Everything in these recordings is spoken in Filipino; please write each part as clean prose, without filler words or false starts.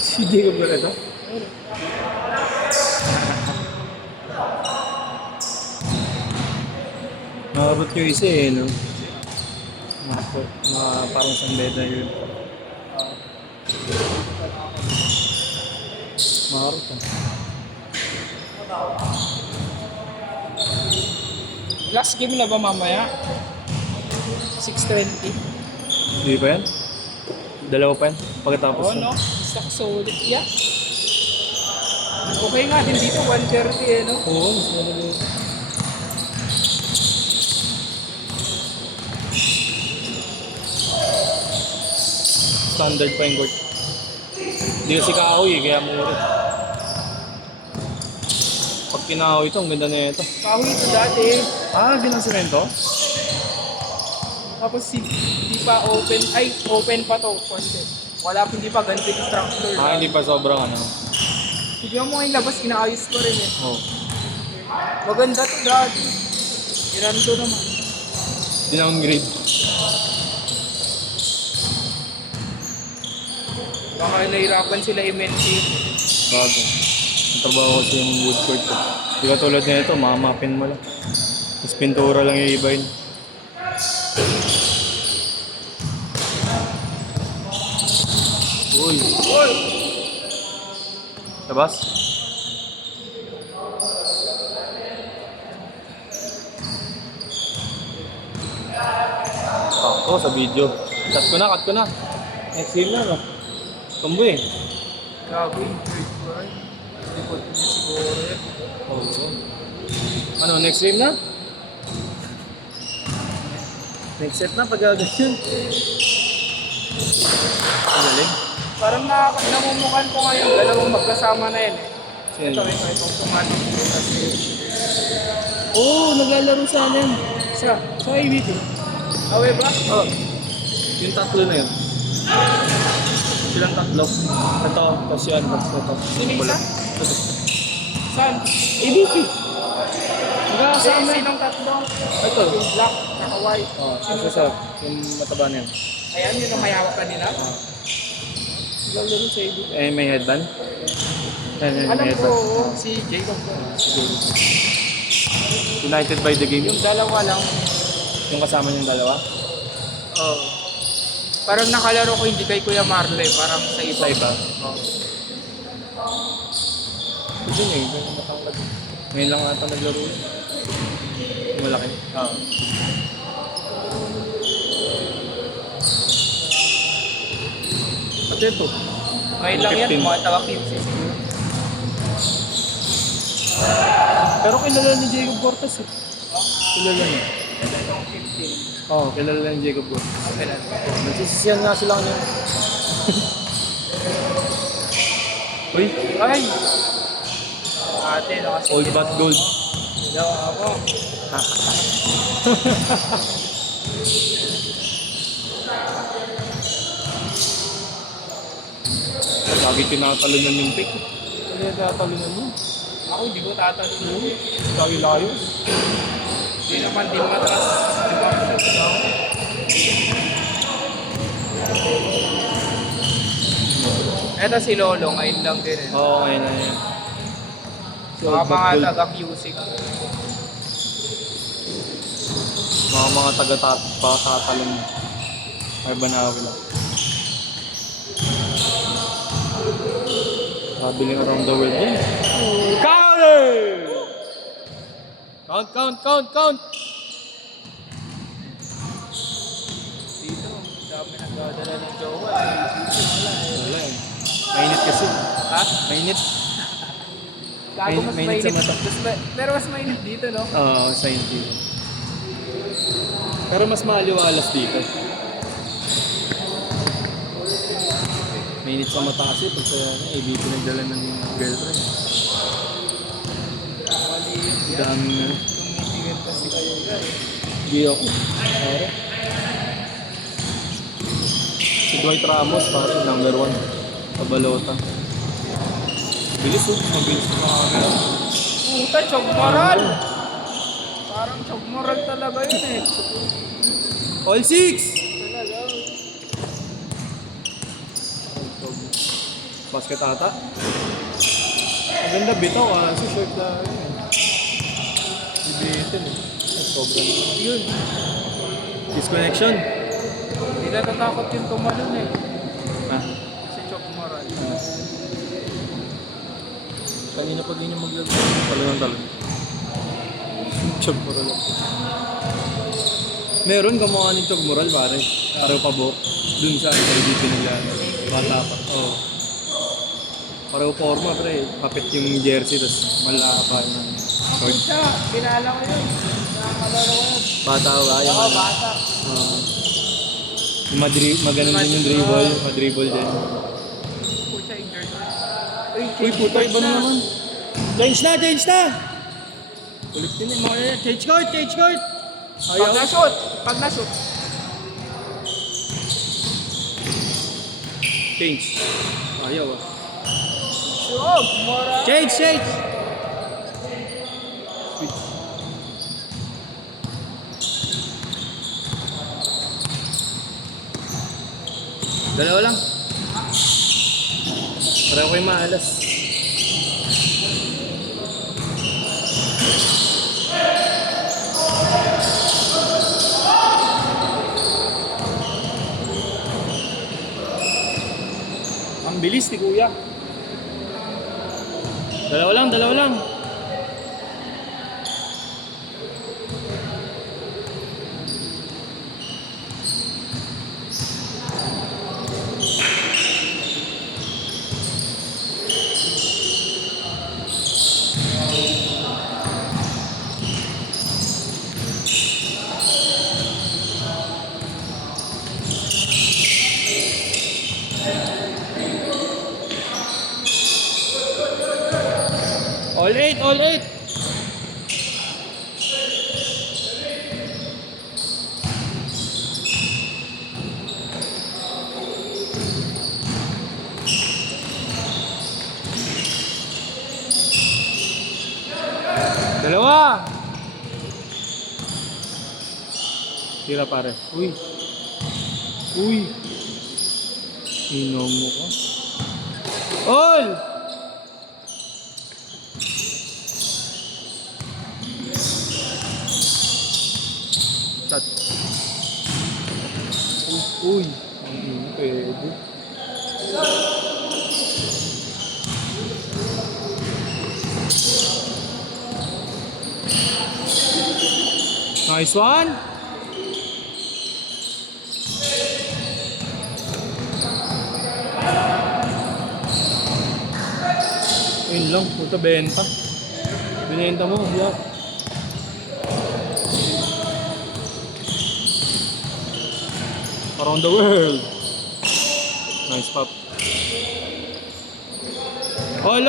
Si Jacob ba ito? Nakabot yung isa eh, no? Parang sandeda yun. Maharap ah. Last game na ba mamaya? 6:20. Hindi ba yan? Dalawa pa yan? Pagkatapos Oo, no? Gusto ko solid. Yeah. Okay nga din dito, 1:30 eh, no? Oo, mas malala yun. Standard pa yung court. Hindi kasi kahoy eh, kaya mura. Pag kinahoy ito, ang ganda na ito. Kahoy ito dati. Ginansimento? Tapos hindi pa open. Ay, open pa to. Konti. Wala pa, hindi pa ganito yung structure. Hindi pa sobrang ano. Tignan mo ngayon labas, inaayos ko rin eh. Oh. Maganda to dati. Iranto naman. Dinowngrade. Baka nahirapan sila i-maintain. Bago. Ang trabaho kasi yung wood court ko. Di ka tulad na ito, mamapin mo lang. Tapos pintura lang yung iba yun. Uy! Uy! Labas? Sakto sa video. Cut ko na. Next game na, no? Tumbo eh. Grabe yung third part. Likod niya siguro yan. Oo. Ano, next game na? Next set na, pag ganyan. Ang galing. Parang namumukan ko ngayon, dalawang magkasama na yan eh. Sino? Itong tumating ko kasi. Oo, naglalaro sana yan. Sa IBT. Awe ba? Oh, yung tatlo na yun. Silang tatlo. Ito, tapos yan, tapos ito. Sino isa? Ito. Saan? ABP. Magkasama. Sinong tatlo? Ito. Yung black, naka white. Oh, tapos isa, yung mataba na yan. Ayan, yun ang mayawak kanila. Lalo sa IBT. May headband? May Alam ko, headband. si Jacob ko. United by the game. Yung dalawa lang. Yung kasama niyong dalawa? Oo. Parang nakalaro ko hindi kay Kuya Marley, parang sa iba. Sa iba? Oo. Ito din eh, yung matangkad. Ngayon lang ata naglaro yun. Yung malaki. Oo. At ito. Ngayon lang yan, 15. mga taga-15 siguro. Pero kilala ni Jacob Cortez eh. Kilala niya. Itong 15. Oo, kilala ni Jacob Cortez. Okay lang. Nagsisisiyan nga sila niya. Uy, Ay! Ate, nakasigil. old but gold. Daw ako. Lagi tinatalunan yung pick. Ano yung tinatalunan mo? Ako hindi ko tatanong. Lagi layo. Hindi naman din matras. Di ba ako siya? Eto si Lolo, ngayon lang din eh. Oo, ngayon na yan. Mga taga-QC. Mga taga-tatalon. Ay banawi lang. Sabi lang around the world yan. Count! Count! Dito, dami nagdadala ng jowa. Wala eh. Mainit kasi. Ha? Mainit. Gago mas Mainit sa mainit. mata. Pero mas mainit dito, no? Oo, sa hindi. Pero mas maliwalas dito. Mainit sa mata kasi pag ABP nagdala ng girlfriend. Mali yun. Daming na. Tumitigil kasi kayo yan. Hindi ako. Pare. Si Dwight Ramos, pare, number 1. Pabalota. Bilis oh. Mabilis na mga camera. Puta, chogmoral! Parang chogmoral talaga yun eh. All 6! Talaga. Basket ata. Maganda bitaw so short na bibitin eh. Sobrang Yun. disconnection. Hindi natatakot yung tumalon eh. Ah. Si Chok Moral. Kanina pa din yung maglaro. Talon. Chog moral ako. Meron kamukha ni Chog moral pare. Pareho pa buhok. Dun sa LDP nila. Bata pa. Oo. Pareho forma pre. Kapit yung jersey tapos malapa yung short. Siya, pinala ko yun. Nakakalaro ko yun. Bata ba? Yung Oo, bata. yung maganon din yung dribble. Madribble din. Pucha, injured. Uy puta iba na naman. Change na! Ulit din eh. Mga change court! Pag na-shoot. Change. Ayaw ah. Chok Moral. Change! Dalawa lang. Pareho kayo maalas. Ang bilis ni Kuya. Dalawa lang. All eight. Dalawa. Tira pare. Uy. Inom mo ka. All! Shot. Uy. Ang pwede. Nice one. Ayun lang, puta benta. Binenta mo, biyak. Around the world. Nice pop. All.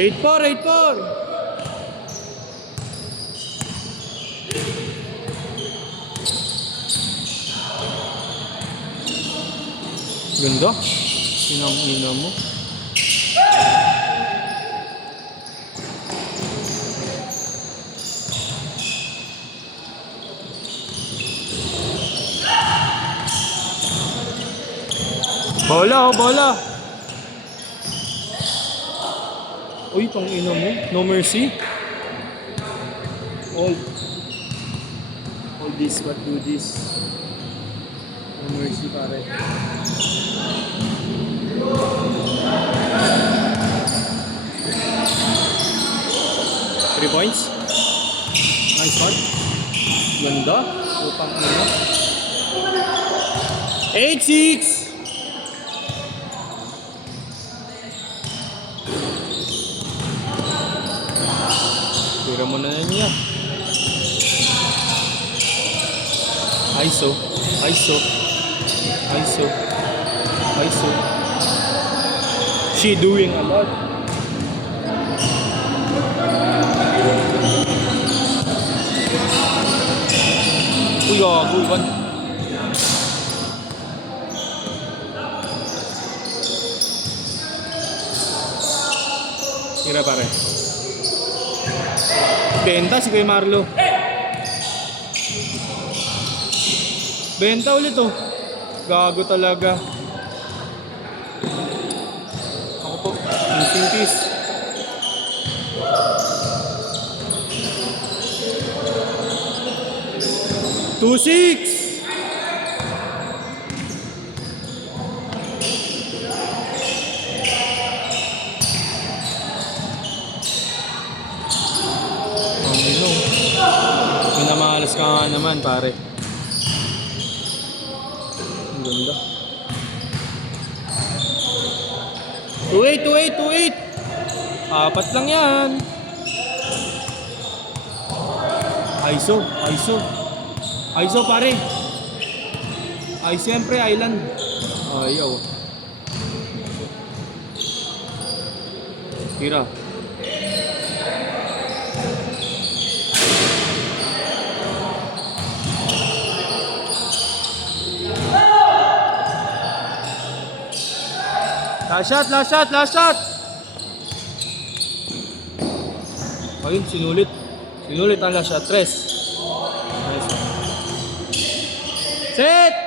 Eight four. Ganda. Inang-ina mo. Bola. Uy, tong ina mo. No mercy. All this, but do this. No mercy, pare. Three points. Nice one. Ganda. Upang ina. 8-6. Tira mo na niya. ISO. ISO. ISO. ISO. She doing a lot. Uy, gago, iwan. Tira pare. Benta si Kuya Marlo. Benta ulit oh. Gago talaga. Ako po, missing piece. Two six. Minamalas ka nga naman pare. Ang ganda. 28, 28, 28. Apat lang yan. ISO, ISO. ISO pare. Ay siyempre island. Ayaw. Tira. Last shot, last shot, last shot. Ayun, sinulit. Sinulit ang last shot. Tres. Nice. Set!